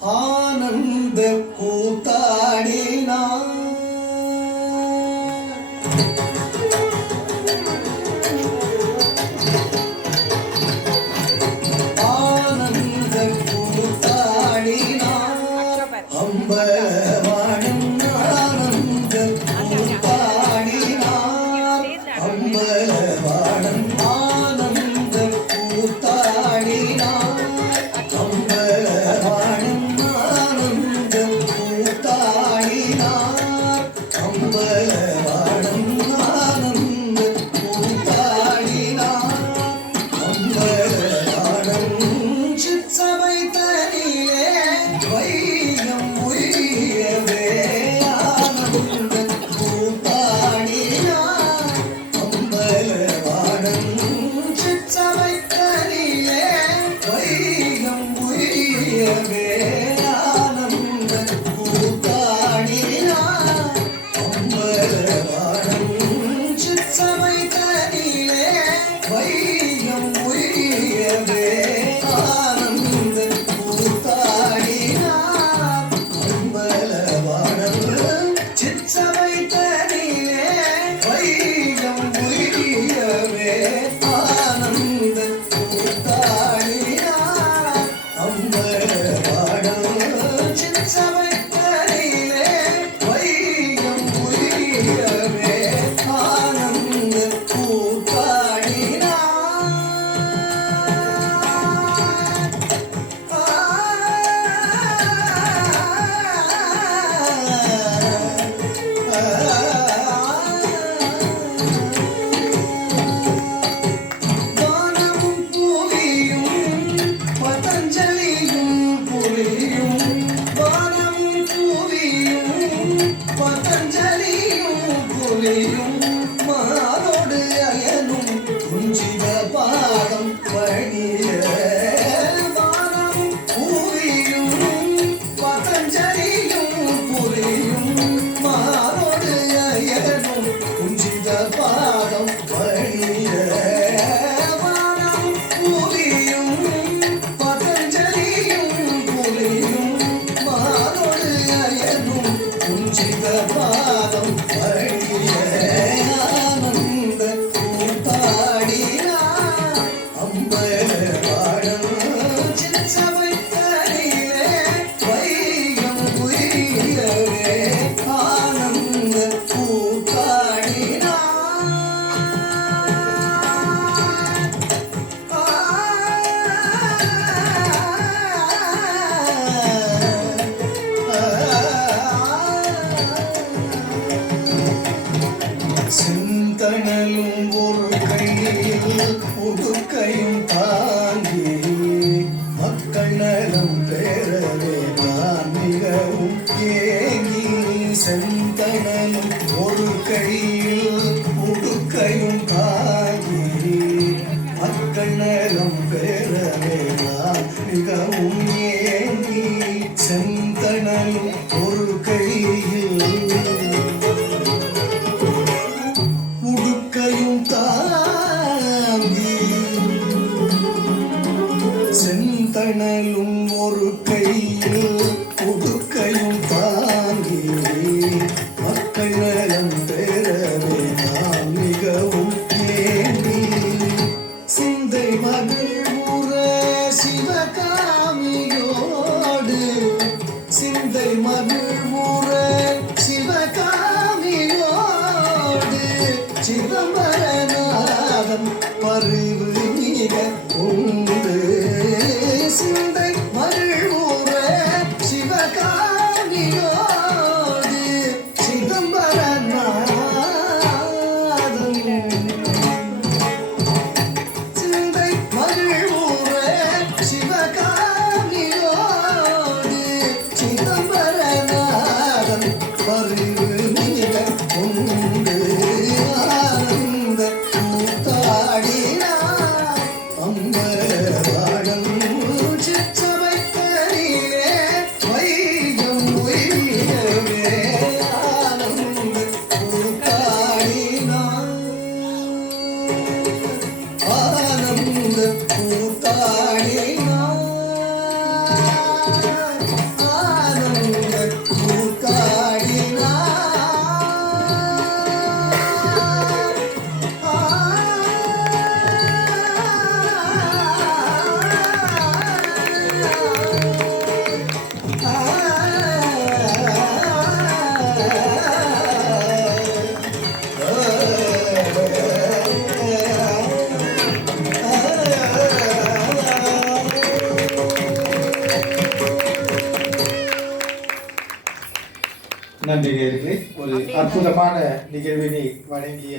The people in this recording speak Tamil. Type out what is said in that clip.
ஆனந்த கூத்தாடினார். ஆனந்த கூத்தாடினார் அம்பலவாணன் ஆனந்த கூத்தாடினார் அம்பலவாணன் ஆனந்த கூத்தாடினார் அம்பலவாணன் ஆனந்த கூத்தாடினார் அம்பலவாணன் ஆனந்த கூத்தாடினார் அம்பலவாணன் சிற்சபை தனிலே வையம் உயவே ஆனந்த கூத்தாடினார் அம்பலவாணன் சிற்சபை தனிலே வையம் உயவே ஆனந்த கூத்தாடினார் அம்பலவாணன் சிற்சபை தனிலே வையம் உயவே ஆனந்த கூத்தாடினார் அம்பலவாணன் சிற்சபை தனிலே வையம் உயவே ஆனந்த கூத்தாடினார் அம்பலவாணன் சிற்சபை தனிலே வையம் உயவே ஆனந்த கூத்தாடினார். வானமும் பூமியும் பதஞ்சலியும் புரியும் வானமும் பூமியும் பதஞ்சலியும் புரியும் மாரோடு அயனும் குஞ்சித பாதம் பணிய வானமும் பூமியும் பதஞ்சலியும் புரியும் மாரோடு அயனும் குஞ்சித பாதம் பணிய வானம் பூமியும் பதஞ்சலியும் புரியும் மாரோடு அயனும் குஞ்சித பாதம் பணிய ஆனந்த கூத்தாடினார் அம்பலவாணன் சிற்சபை தனிலே வையம் உயவே ஆனந்த கூத்தாடினார். சிந்தனலும் ஒரு கையில் உடுக்கையும் தாங்கி மக்கள் நலம் பெறவே நான் மிகவும் ஏங்கி செந்தனலும் ஒரு கையில் உடுக்கையும் தாங்கி மக்கள் நலம் பெறவே நான் மிகவும் ஏங்கி செந்தனலும் ஒரு கையில் உடுக்கையும் தாங்கி செந்தணலும் ஒரு கையில் உடுக்கையும் தாங்கி மக்கள் நலம் பெறவே நான் மிகவும் ஏங்கி சிந்தை மகிழ்வுற சிவகாமியோடு சிந்தை மகிழ் நன்றி நேயர்களே. ஒரு அற்புதமான நிகழ்வினை வழங்கிய